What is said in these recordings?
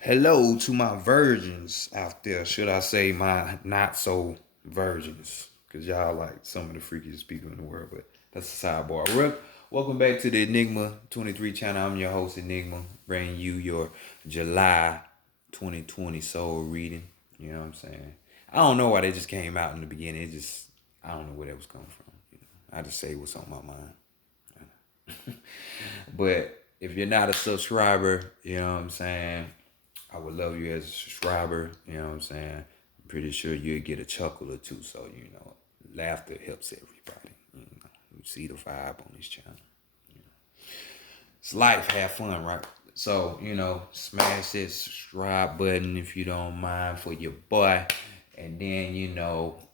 Hello to my virgins out there. Should I say my not so virgins? Because y'all like some of the freakiest people in the world, but that's a sidebar. Welcome back to the Enigma 23 channel. I'm your host, Enigma, bringing you your July 2020 soul reading. You know what I'm saying? I don't know why they just came out in the beginning. I don't know where that was coming from. I just say what's on my mind. But if you're not a subscriber, you know what I'm saying? I would love you as a subscriber. You know what I'm saying? I'm pretty sure you'll get a chuckle or two. So, laughter helps everybody. You see the vibe on this channel. It's life. Have fun, right? So, smash that subscribe button if you don't mind for your boy. And then,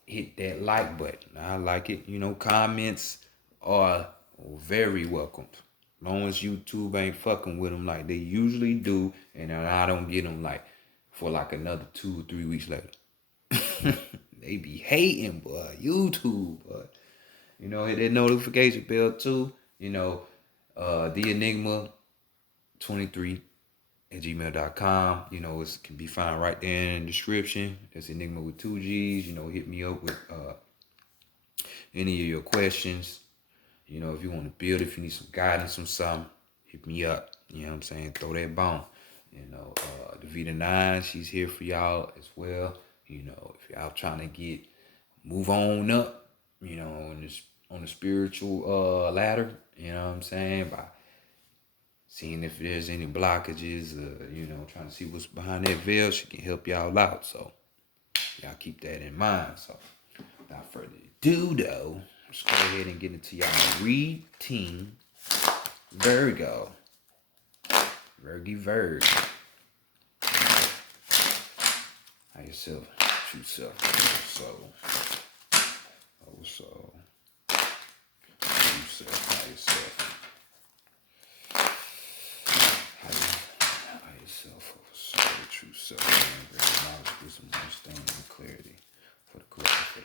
hit that like button. I like it. Comments are very welcome. As long as YouTube ain't fucking with them like they usually do, and then I don't get them like for like another 2 or 3 weeks later. They be hating, boy. YouTube, boy. Hit that notification bell too. The Enigma 23 at gmail.com. It can be found right there in the description. It's Enigma with two G's. Hit me up with any of your questions. If you want to build, if you need some guidance on something, hit me up. You know what I'm saying? Throw that bone. The Vita 9, she's here for y'all as well. If y'all trying to move on up, on the spiritual ladder, you know what I'm saying? By seeing if there's any blockages, trying to see what's behind that veil, she can help y'all out. So y'all keep that in mind. So without further ado, though, let's go ahead and get into y'all reading. Virgo. Virgo. How yourself? True self. Soul. Oh, soul. True self. How yourself? How yourself? Oh, soul. True self. Great knowledge, wisdom, understanding, and clarity. For the collective. For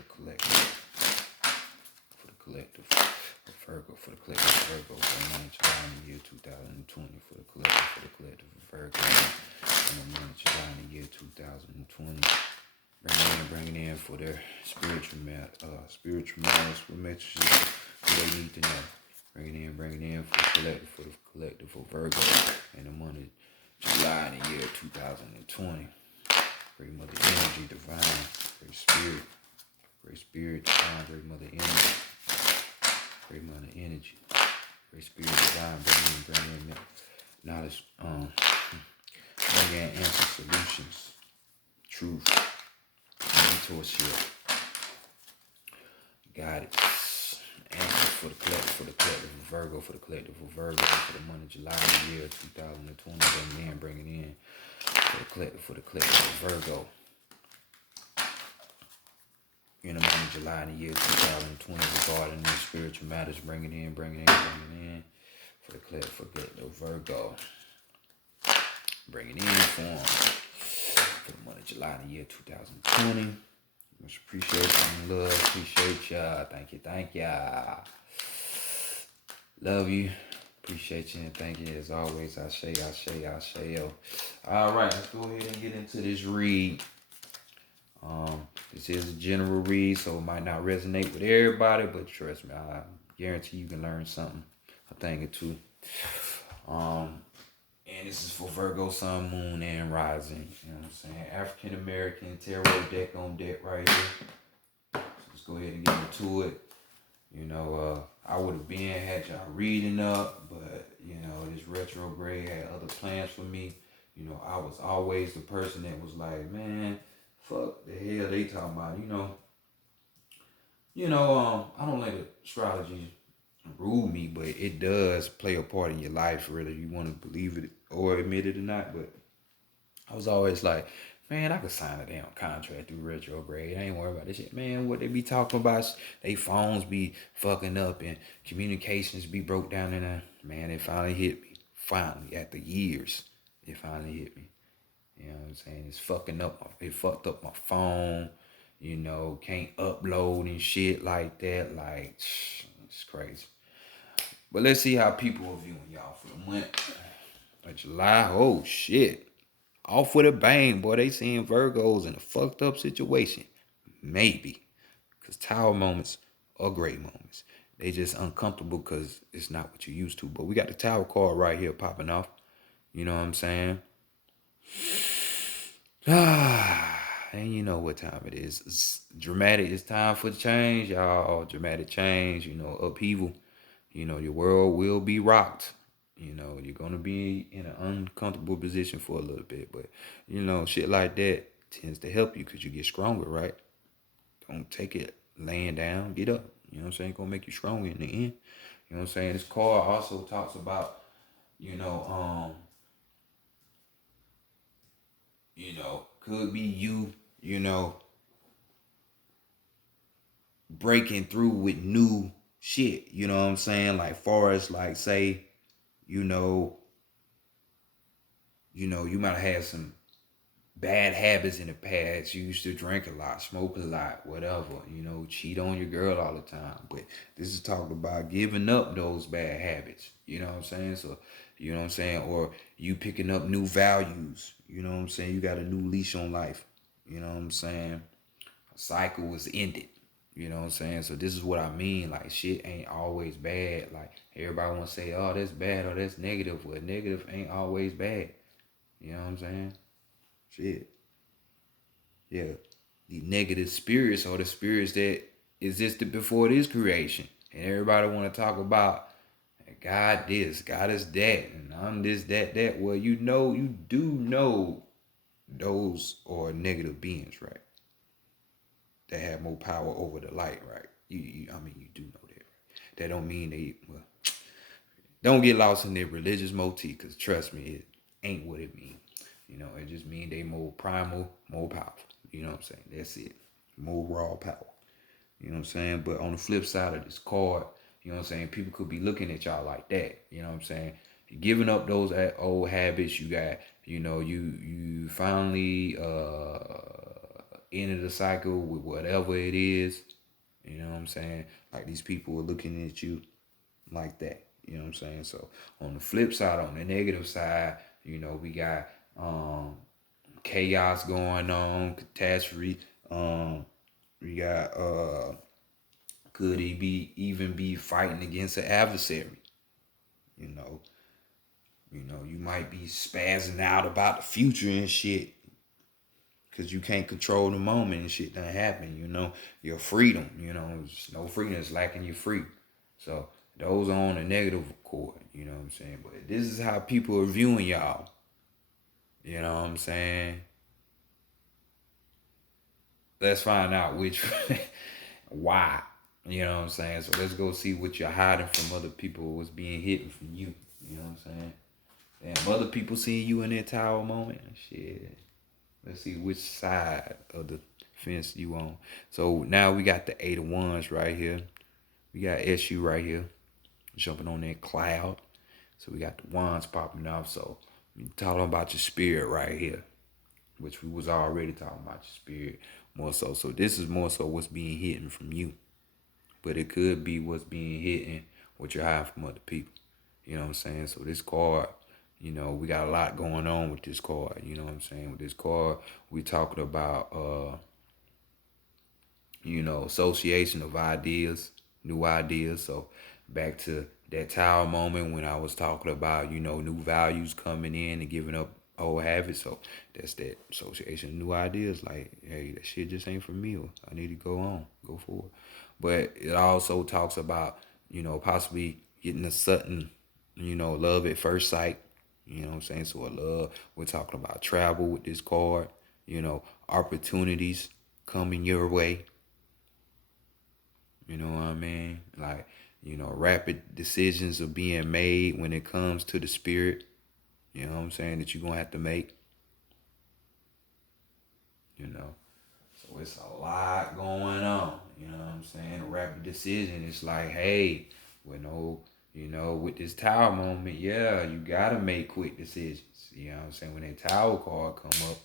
the collective. For Virgo. For the collective Virgo. For July in the year 2020. For the collective Virgo. In the July in the year 2020. Bringing in for their spiritual matters, what messages do they need to know. Bringing in for the collective for Virgo in the month of July in the year 2020. Great Mother Energy, divine, great spirit, divine, great Mother Energy, great Mother Energy, great spirit, divine, bringing in knowledge, bringing in answers, solutions, truth, mentorship, guidance, answers for the collective of Virgo, for the month of July in the year 2020, bringing in for the collective of Virgo. In the month of July in the year 2020, regarding these spiritual matters, bringing in for the collective of Virgo. Bringing in for the month of July in the year 2020. Much appreciation and love. Appreciate y'all. Thank y'all. Love you. Appreciate you and thank you as always. I say yo. All right, let's go ahead and get into this read. This is a general read, so it might not resonate with everybody, but trust me, I guarantee you can learn something, a thing or two. And this is for Virgo, Sun, Moon, and Rising. You know what I'm saying? African American Tarot deck on deck right here. So let's go ahead and get into it. I would have had y'all reading up, but, this retrograde had other plans for me. I was always the person that was like, man, fuck the hell they talking about, I don't let astrology rule me, but it does play a part in your life, whether you want to believe it or admit it or not. But I was always like, man, I could sign a damn contract through retrograde. I ain't worried about this shit. Man, what they be talking about, they phones be fucking up and communications be broke down in there. Man, it finally hit me. Finally, after years, it finally hit me. You know what I'm saying? It's fucking up. It fucked up my phone. Can't upload and shit like that. Like, it's crazy. But let's see how people are viewing y'all for the month of July. Oh, shit. off with a bang, boy. They seeing Virgos in a fucked up situation. Maybe. Because tower moments are great moments. They just uncomfortable because it's not what you're used to. But we got the tower card right here popping off. You know what I'm saying? And you know what time it is. It's dramatic. It's time for change, y'all. Dramatic change, upheaval. Your world will be rocked. You're going to be in an uncomfortable position for a little bit. But, shit like that tends to help you because you get stronger, right? Don't take it laying down. Get up. You know what I'm saying? Gonna make you stronger in the end. You know what I'm saying? This card also talks about, you know, um, could be you, breaking through with new shit. You know what I'm saying? Like far as like say, you know, you might have had some bad habits in the past. You used to drink a lot, smoke a lot, whatever, cheat on your girl all the time. But this is talking about giving up those bad habits. You know what I'm saying? So, you know what I'm saying? Or you picking up new values. You know what I'm saying? You got a new leash on life. You know what I'm saying? A cycle was ended. You know what I'm saying? So this is what I mean. Like shit ain't always bad. Like everybody wanna say, oh, that's bad or that's negative. Well, negative ain't always bad. You know what I'm saying? Shit. Yeah. The negative spirits or the spirits that existed before this creation. And everybody wanna talk about God this, God is that, and I'm this, that. Well, you do know those are negative beings, right? That have more power over the light, right? You do know that, right? That don't mean don't get lost in their religious motif, because trust me, it ain't what it means. It just mean they more primal, more powerful. You know what I'm saying? That's it. More raw power. You know what I'm saying? But on the flip side of this card, you know what I'm saying, people could be looking at y'all like that. You know what I'm saying? You're giving up those old habits. You got, you finally ended the cycle with whatever it is. You know what I'm saying? Like these people are looking at you like that. You know what I'm saying? So on the flip side, on the negative side, we got chaos going on, catastrophe. We got could he be even be fighting against an adversary? You know, you might be spazzing out about the future and shit because you can't control the moment and shit done happen. Your freedom. There's no freedom is lacking your freedom. So those are on a negative chord. You know what I'm saying? But this is how people are viewing y'all. You know what I'm saying? Let's find out which why. You know what I'm saying? So let's go see what you're hiding from other people, what's being hidden from you. You know what I'm saying? Damn, other people seeing you in that tower moment. Shit. Let's see which side of the fence you on. So now we got the Eight of Wands right here. We got SU right here, jumping on that cloud. So we got the wands popping off. So we talking about your spirit right here, which we was already talking about your spirit more so. So this is more so what's being hidden from you. But it could be what's being hidden, what you're hiding from other people. You know what I'm saying? So this card, we got a lot going on with this card. You know what I'm saying? With this card, we talking about association of ideas, new ideas. So back to that tower moment when I was talking about, new values coming in and giving up old habits. So that's that association of new ideas. Like, hey, that shit just ain't for me. Or I need to go forward. But it also talks about, possibly getting a sudden, love at first sight. You know what I'm saying? So we're talking about travel with this card, opportunities coming your way. You know what I mean? Like, rapid decisions are being made when it comes to the spirit. You know what I'm saying? That you're going to have to make. So it's a lot going on. You know what I'm saying? A rapid decision. It's like, hey, with this tower moment, yeah, you got to make quick decisions. You know what I'm saying? When that tower card come up,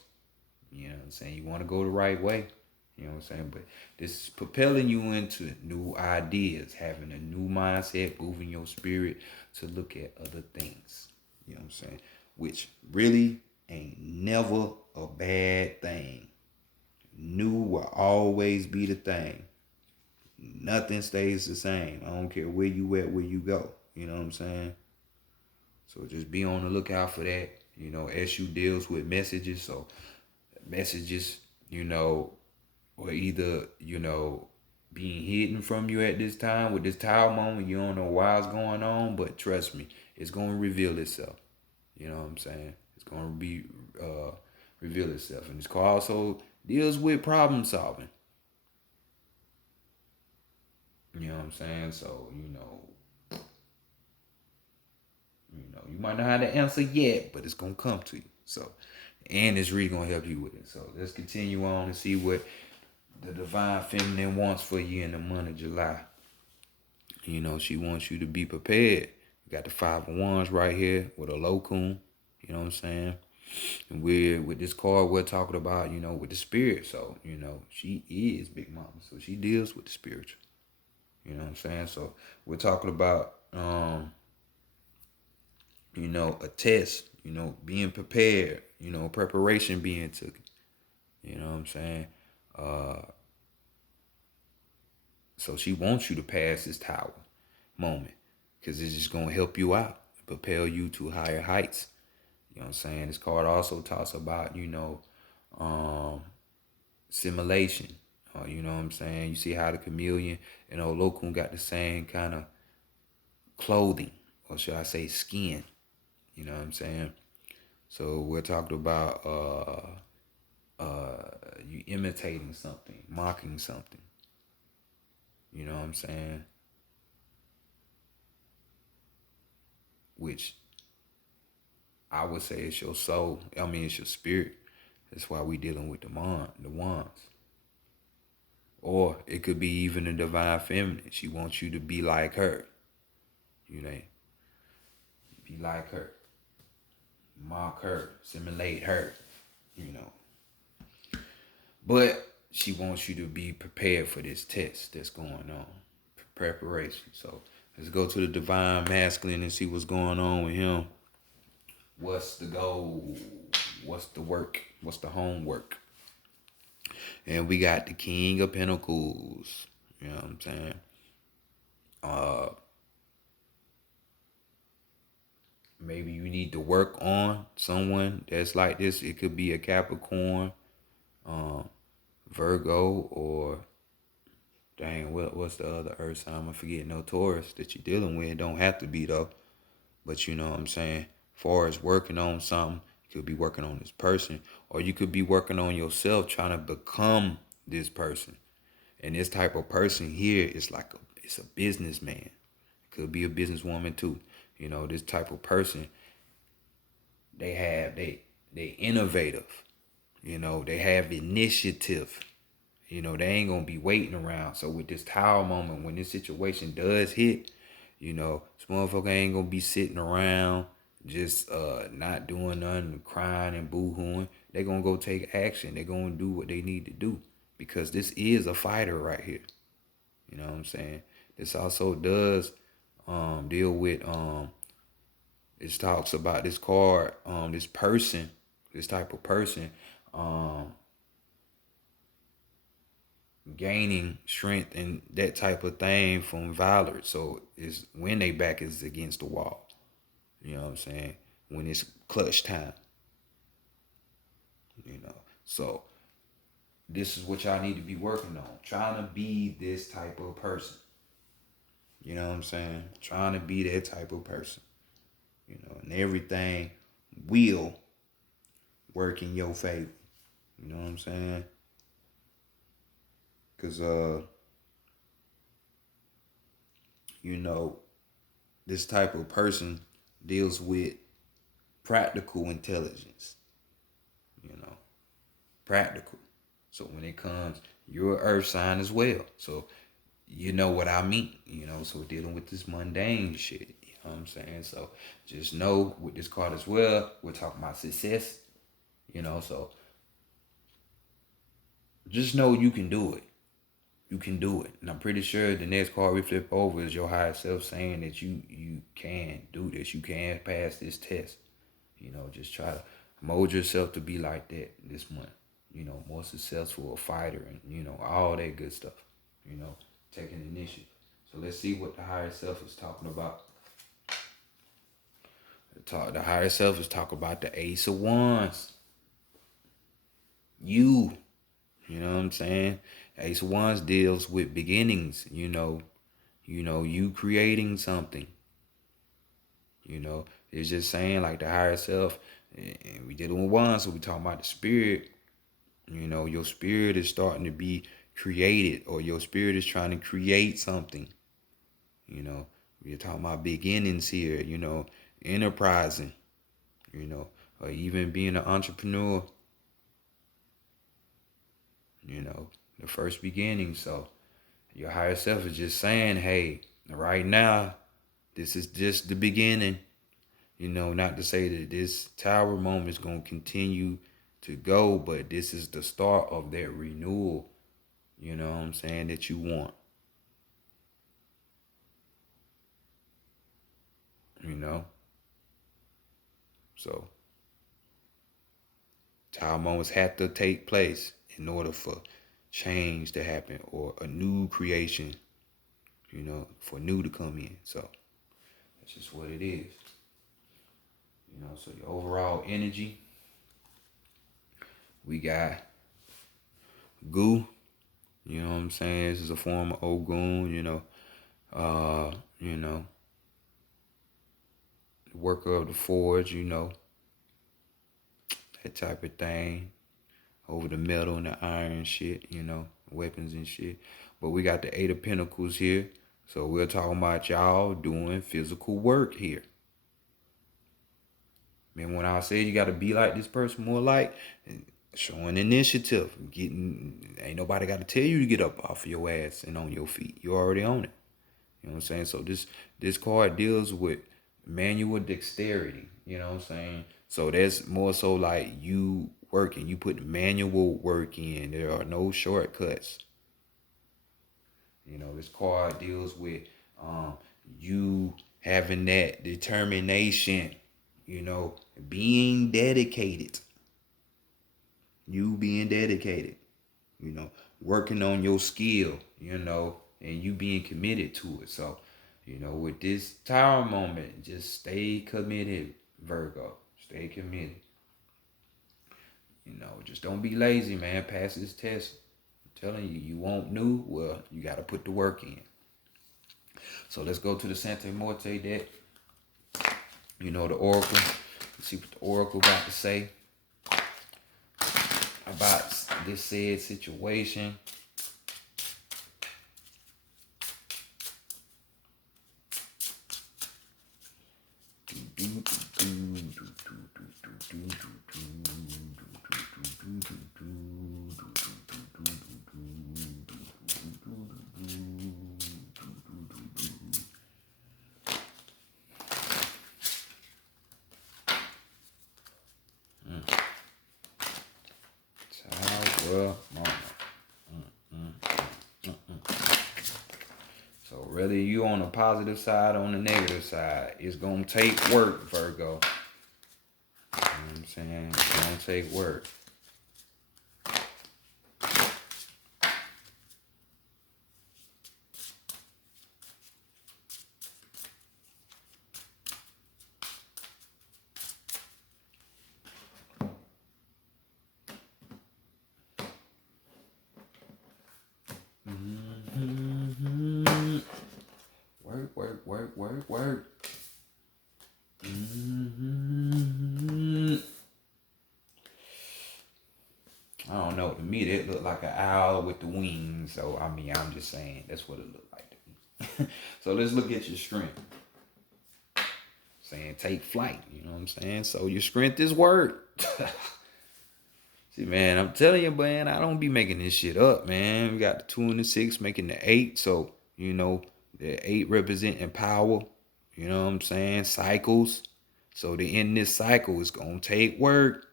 you know what I'm saying? You want to go the right way. You know what I'm saying? But this is propelling you into new ideas, having a new mindset, moving your spirit to look at other things. You know what I'm saying? Which really ain't never a bad thing. New will always be the thing. Nothing stays the same. I don't care where you at, where you go. You know what I'm saying? So just be on the lookout for that. SU deals with messages. So messages, or either, being hidden from you at this time with this tower moment. You don't know why it's going on, but trust me, it's going to reveal itself. You know what I'm saying? It's going to be reveal itself. And this card also deals with problem solving. You know what I'm saying? So, you might not have the answer yet, but it's gonna come to you. So, and it's really gonna help you with it. So let's continue on and see what the divine feminine wants for you in the month of July. She wants you to be prepared. You got the 5 of Wands right here with a locum. You know what I'm saying? And with this card, we're talking about, with the spirit. So, she is Big Mama. So she deals with the spiritual. You know what I'm saying? So we're talking about a test, being prepared, preparation being taken. You know what I'm saying? Uh, so she wants you to pass this tower moment because it's just going to help you out, propel you to higher heights. You know what I'm saying? This card also talks about, um, simulation. You know what I'm saying? You see how the chameleon and Olokun got the same kind of clothing, or should I say skin. You know what I'm saying? So we're talking about you imitating something, mocking something. You know what I'm saying? Which I would say is your soul. I mean, it's your spirit. That's why we dealing with the wands. Or it could be even the divine feminine. She wants you to be like her. You know, be like her, mock her, simulate her. You know, but she wants you to be prepared for this test that's going on. Preparation. So let's go to the divine masculine and see what's going on with him. What's the goal? What's the work? What's the homework? And we got the King of Pentacles. You know what I'm saying? Uh, Maybe you need to work on someone that's like this. It could be a Capricorn, um, Virgo, or dang, what's the other Earth sign? I forget. No, Taurus that you're dealing with. It don't have to be though. But you know what I'm saying? Far as working on something, you could be working on this person, or you could be working on yourself, trying to become this person. And this type of person here is like it's a businessman. Could be a businesswoman too. This type of person, they innovative. They have initiative. They ain't gonna be waiting around. So with this tower moment, when this situation does hit, this motherfucker ain't gonna be sitting around just not doing nothing, crying and boo-hooing. They gonna go take action. They gonna do what they need to do. Because this is a fighter right here. You know what I'm saying? This also does deal with it talks about this card, this person, this type of person, um, gaining strength and that type of thing from violence. So it's when they back is against the wall. You know what I'm saying? When it's clutch time. So this is what y'all need to be working on. Trying to be this type of person. You know what I'm saying? Trying to be that type of person. And everything will work in your favor. You know what I'm saying? Cause this type of person deals with practical intelligence. Practical. So when it comes, you're an earth sign as well. So you know what I mean. So we're dealing with this mundane shit. You know what I'm saying? So just know with this card as well, we're talking about success. So just know you can do it. You can do it. And I'm pretty sure the next card we flip over is your higher self saying that you can do this. You can pass this test. Just try to Mold yourself to be like that this month. You know, more successful, a fighter, and all that good stuff. Taking initiative. So let's see what the higher self is talking about. The higher self is talking about the Ace of Wands. You know what I'm saying? Ace of Wands deals with beginnings. You creating something. It's just saying like the higher self, and we dealing with wands, so we talking about the spirit. Your spirit is starting to be created, or your spirit is trying to create something. We're talking about beginnings here, enterprising, or even being an entrepreneur, the first beginning. So your higher self is just saying, hey, right now, this is just the beginning. Not to say that this tower moment is going to continue to go, but this is the start of that renewal, you know what I'm saying, that you want. So tower moments have to take place in order for change to happen or a new creation, for new to come in. So that's just what it is. So your overall energy, we got goo. You know what I'm saying? This is a form of Ogun, worker of the forge, that type of thing. Over the metal and the iron shit, weapons and shit. But we got the Eight of Pentacles here. So we're talking about y'all doing physical work here. Man, when I said you got to be like this person, more like showing initiative, ain't nobody got to tell you to get up off your ass and on your feet. You already own it. You know what I'm saying? So this card deals with manual dexterity. You know what I'm saying? So that's more so like you working. You put manual work in. There are no shortcuts. This card deals with you having that determination, being dedicated. You being dedicated, working on your skill, and you being committed to it. So, with this tower moment, just stay committed, Virgo. Stay committed. Just don't be lazy, man. Pass this test. I'm telling you, you won't new. Well, you got to put the work in. So let's go to the Santa Morte deck. The Oracle. Let's see what the Oracle got to say about this said situation. So whether you on the positive side or on the negative side, it's gonna take work, Virgo. You know what I'm saying? It's gonna take work. Work. I don't know. To me, that looked like an owl with the wings. So, I'm just saying. That's what it looked like to me. So, let's look at your strength. Saying take flight. You know what I'm saying? So, your strength is work. See, man, I'm telling you, man, I don't be making this shit up, man. We got the 2 and the 6 making the 8. So, the 8 representing power. You know what I'm saying? Cycles. So, to end this cycle is going to take work.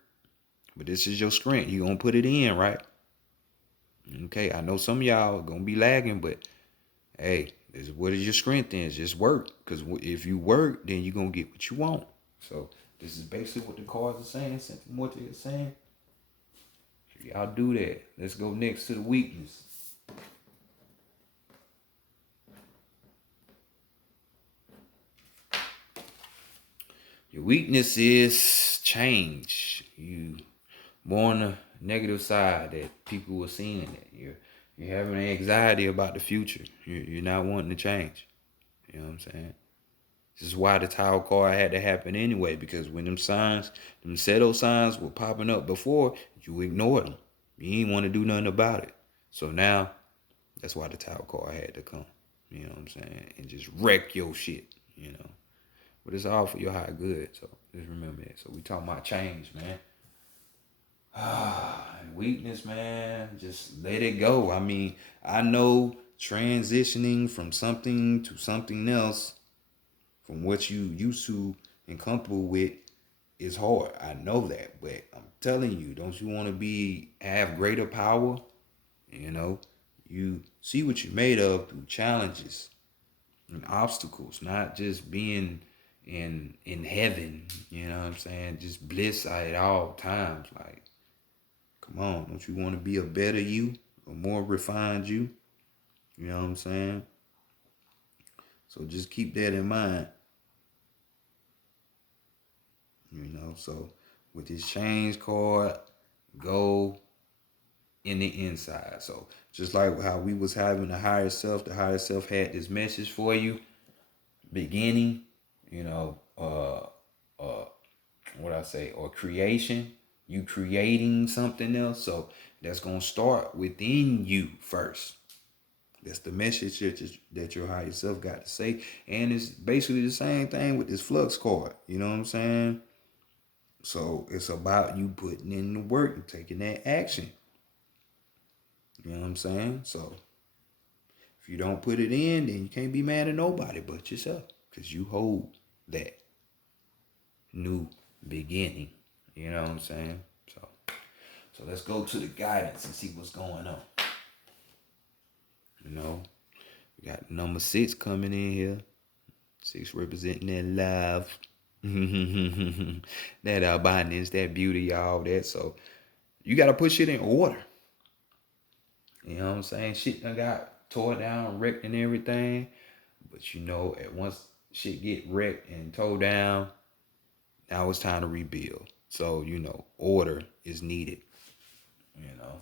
But this is your strength. You're going to put it in, right? Okay, I know some of y'all are going to be lagging, but hey, what is your strength in? Just work. Because if you work, then you're going to get what you want. So This is basically what the cards are saying. Something more to it saying. Y'all do that. Let's go next to the weakness. Your weakness is change. You more on the negative side that people were seeing that you're having anxiety about the future. You're not wanting to change. You know what I'm saying? This is why the Tower card had to happen anyway, because when them settled signs were popping up before, you ignored them. You didn't want to do nothing about it. So now, that's why the Tower card had to come. You know what I'm saying? And just wreck your shit, you know. But it's all for your high good, so just remember that. So we talking about change, man. And weakness, man, just let it go. I mean, I know transitioning from something to something else, from what you used to and comfortable with, is hard. I know that, but I'm telling you, don't you want to have greater power? You know, you see what you're made of through challenges and obstacles, not just being in heaven. You know what I'm saying? Just bliss at all times. Like, come on, don't you want to be a better you, a more refined you? You know what I'm saying? So just keep that in mind. You know, so with this change card, go in the inside. So just like how we was having the higher self had this message for you, beginning, you know, what I say, or creation, you creating something else. So that's gonna start within you first. That's the message that your higher self got to say. And it's basically the same thing with this flux card. You know what I'm saying? So it's about you putting in the work and taking that action. You know what I'm saying? So if you don't put it in, then you can't be mad at nobody but yourself, because you hold that new beginning. You know what I'm saying? So let's go to the guidance and see what's going on. You know, we got number 6 coming in here. 6 representing that love. That abundance, that beauty, all that. So you got to put shit in order. You know what I'm saying? Shit done got tore down, wrecked and everything. But you know, at once shit get wrecked and tore down, now it's time to rebuild. So, you know, order is needed. You know.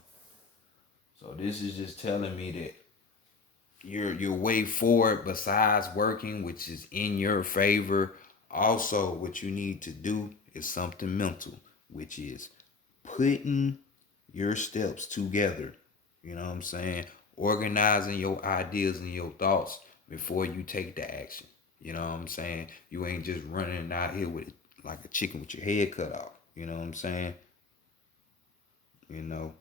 So this is just telling me that your way forward, besides working, which is in your favor, also what you need to do is something mental, which is putting your steps together. You know what I'm saying? Organizing your ideas and your thoughts before you take the action. You know what I'm saying? You ain't just running out here with it like a chicken with your head cut off. You know what I'm saying? You know,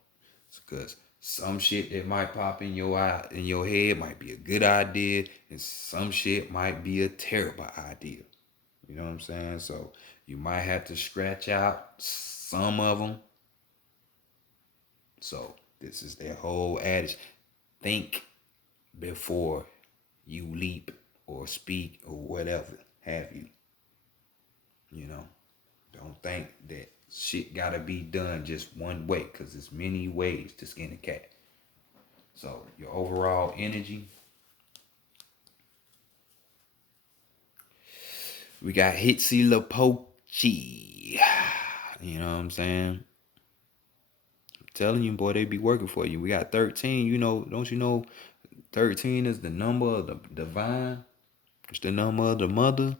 because some shit that might pop in your head might be a good idea, and some shit might be a terrible idea. You know what I'm saying? So you might have to scratch out some of them. So this is their whole adage: think before you leap or speak or whatever have you. You know, don't think that shit gotta be done just one way, because there's many ways to skin a cat. So your overall energy, we got Hitsilapochi. You know what I'm saying? I'm telling you, boy, they be working for you. We got 13. You know, don't you know 13 is the number of the divine? It's the number of the mother.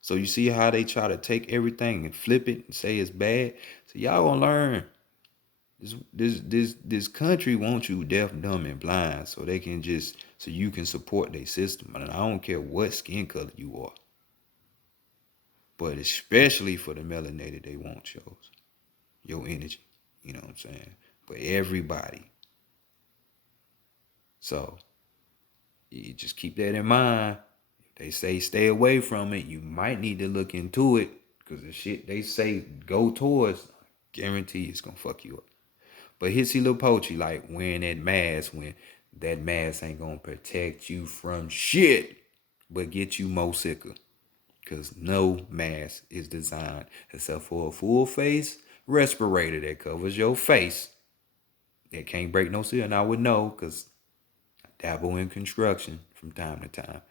So you see how they try to take everything and flip it and say it's bad? So y'all gonna learn. This country wants you deaf, dumb, and blind, so they can so you can support their system. And I don't care what skin color you are, but especially for the melanated, they want your energy. You know what I'm saying? For everybody. So you just keep that in mind. If they say stay away from it, you might need to look into it, because the shit they say go towards, guarantee it's gonna fuck you up. But Hitsy Lil Poetry, like wearing that mask, when that mask ain't gonna protect you from shit, but get you more sicker. Because no mask is designed except for a full face respirator that covers your face. That can't break no seal. And I would know because I dabble in construction from time to time.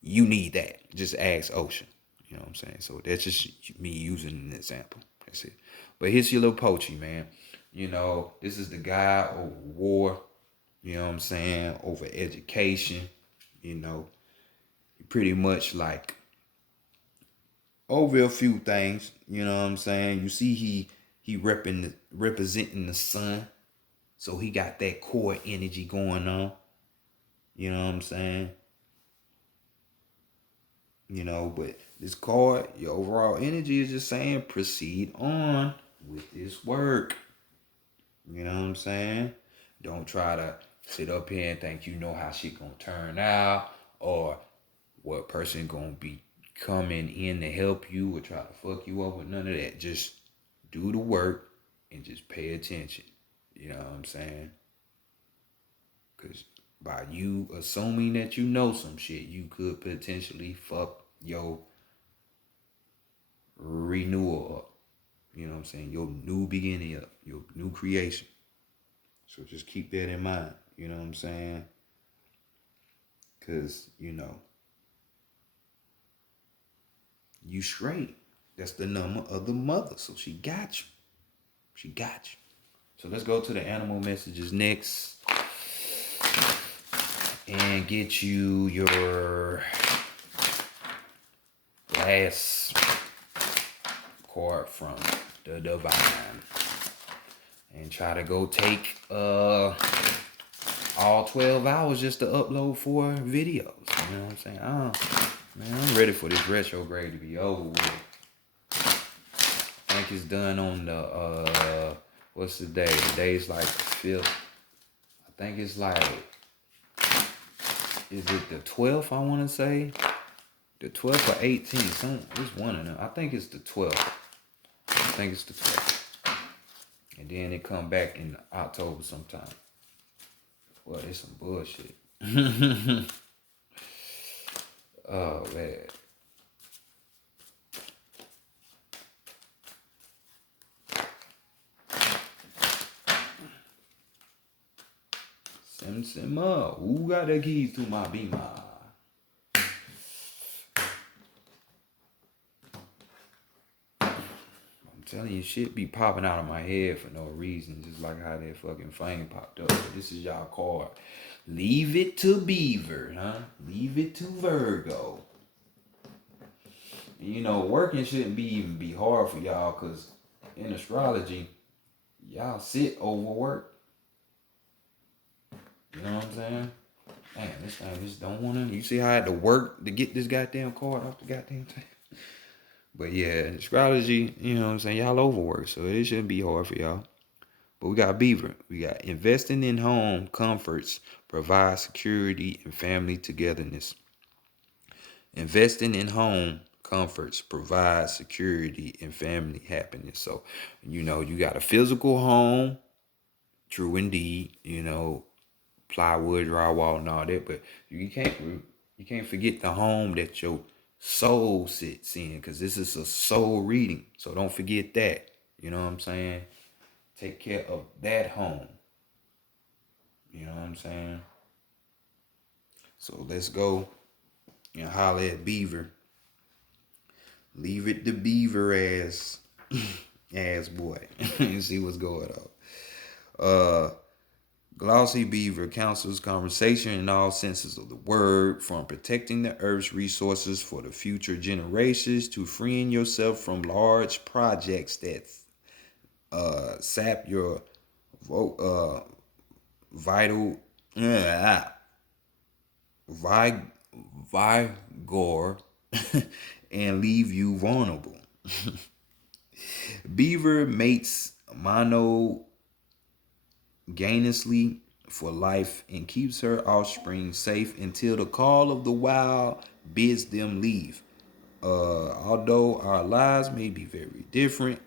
You need that. Just ask Ocean. You know what I'm saying? So that's just me using an example. That's it. But here's your little poetry, man. This is the guy over war. You know what I'm saying? Over education. You know, pretty much like over a few things. You know what I'm saying? You see, he representing the sun, so he got that core energy going on. You know what I'm saying? But this card, your overall energy is just saying proceed on with this work. You know what I'm saying? Don't try to sit up here and think you know how shit gonna turn out or what person gonna be coming in to help you or try to fuck you up with none of that. Just do the work and just pay attention. You know what I'm saying? Because by you assuming that you know some shit, you could potentially fuck your renewal up. You know what I'm saying? Your new beginning up, your new creation. So just keep that in mind. You know what I'm saying? Because, you straight. That's the number of the mother. So she got you. She got you. So let's go to the animal messages next and get you your last card from the divine. And try to go take all 12 hours just to upload 4 videos. You know what I'm saying? I'm ready for this retrograde to be over with. I think it's done on the what's the day? The day's like the 5th. I think it's like, is it the 12th, I want to say? The 12th or 18th. It's one of them. I think it's the 12th. And then it come back in October sometime. Well, it's some bullshit. Oh, man. Simma, who got the keys to my beamer? I'm telling you, shit be popping out of my head for no reason, just like how that fucking flame popped up. But this is y'all card. Leave it to Beaver, huh? Leave it to Virgo. Working shouldn't be hard for y'all, because in astrology, y'all sit over work. You know what I'm saying? Man, this thing just don't want to. You see how I had to work to get this goddamn card off the goddamn thing? But yeah, astrology, you know what I'm saying? Y'all overwork, so it shouldn't be hard for y'all. But we got Beaver. We got investing in home comforts, provide security and family togetherness. Investing in home comforts, provide security and family happiness. So, you got a physical home, true indeed, plywood, drywall, and all that. But you can't forget the home that your soul sits in, because this is a soul reading. So don't forget that. You know what I'm saying? Take care of that home. You know what I'm saying? So let's go and holler at Beaver. Leave it to Beaver ass boy. And see what's going on. Glossy Beaver counsels conversation in all senses of the word, from protecting the earth's resources for the future generations to freeing yourself from large projects that sap your vital vigor and leave you vulnerable. Beaver mates monogamously for life and keeps her offspring safe until the call of the wild bids them leave. Although our lives may be very different,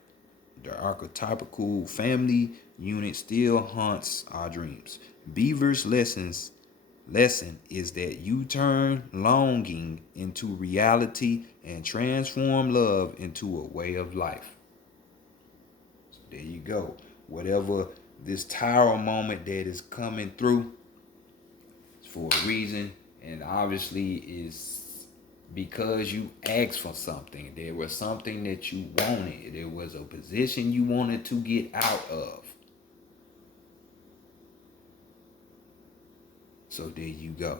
the archetypical family unit still haunts our dreams. Beaver's lessons lesson is that you turn longing into reality and transform love into a way of life. So there you go. Whatever this tower moment that is coming through, it's for a reason, and obviously is because you asked for something. There was something that you wanted. There was a position you wanted to get out of. So there you go.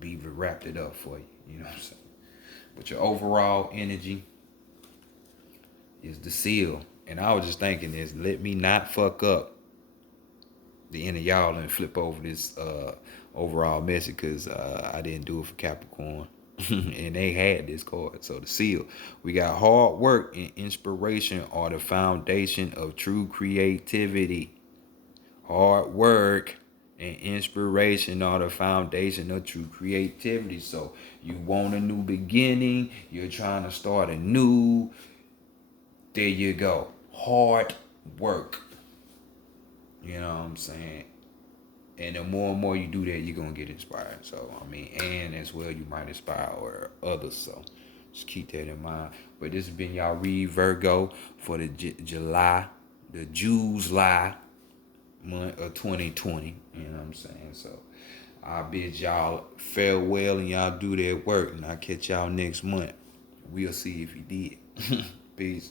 Beaver wrapped it up for you. You know what I'm saying? But your overall energy is the seal. And I was just thinking this, let me not fuck up the end of y'all and flip over this overall message because I didn't do it for Capricorn. And they had this card. So the seal. We got hard work and inspiration are the foundation of true creativity. Hard work and inspiration are the foundation of true creativity. So you want a new beginning, you're trying to start anew. There you go. Hard work. You know what I'm saying? And the more and more you do that, you're gonna get inspired. So I mean, and as well, you might inspire or others. So just keep that in mind. But this has been y'all read Virgo for the July, the July month of 2020. You know what I'm saying? So I bid y'all farewell and y'all do that work. And I'll catch y'all next month. We'll see if you did. Peace.